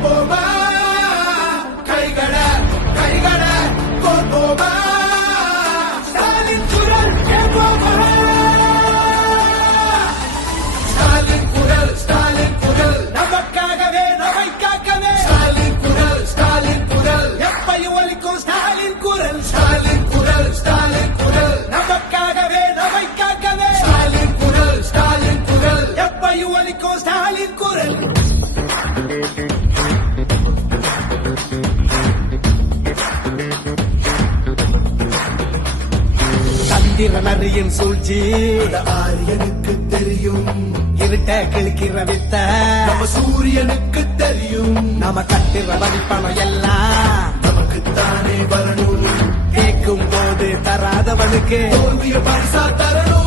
சாய்ப்போமா கைகட கைகட கோப்போமா ஸ்டாலின் குரல் கேட்போமா ஸ்டாலின் குரல் ஸ்டாலின் குரல். நமக்காகவே நம்மை காக்கவே. ஸ்டாலின் குரல் ஸ்டாலின் குரல். எப்பையும் ஒலிக்கும் ஸ்டாலின் குரல். ஸ்டாலின் குரல் ஸ்டாலின் குரல். நமக்காகவே நம்மை காக்கவே. ஸ்டாலின் குரல் ஸ்டாலின் குரல். எப்பையும் ஒலிக்கும் ஸ்டாலின் குரல். சந்திரனரியின் சூழ்ச்சி. இந்த ஆரியனுக்கு தெரியும். இருட்ட கிழக்கிற வித்த. நம்ம சூரியனுக்கு தெரியும். நாம கட்டுற வரிப்பணம் எல்லாம் நமக்குத்தானே வரணும். கேட்கும் போது தராதவனுக்கு பரிசா தரணும்.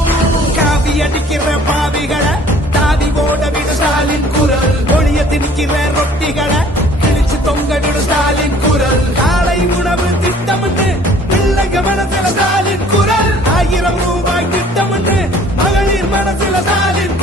மனசுல சாலின்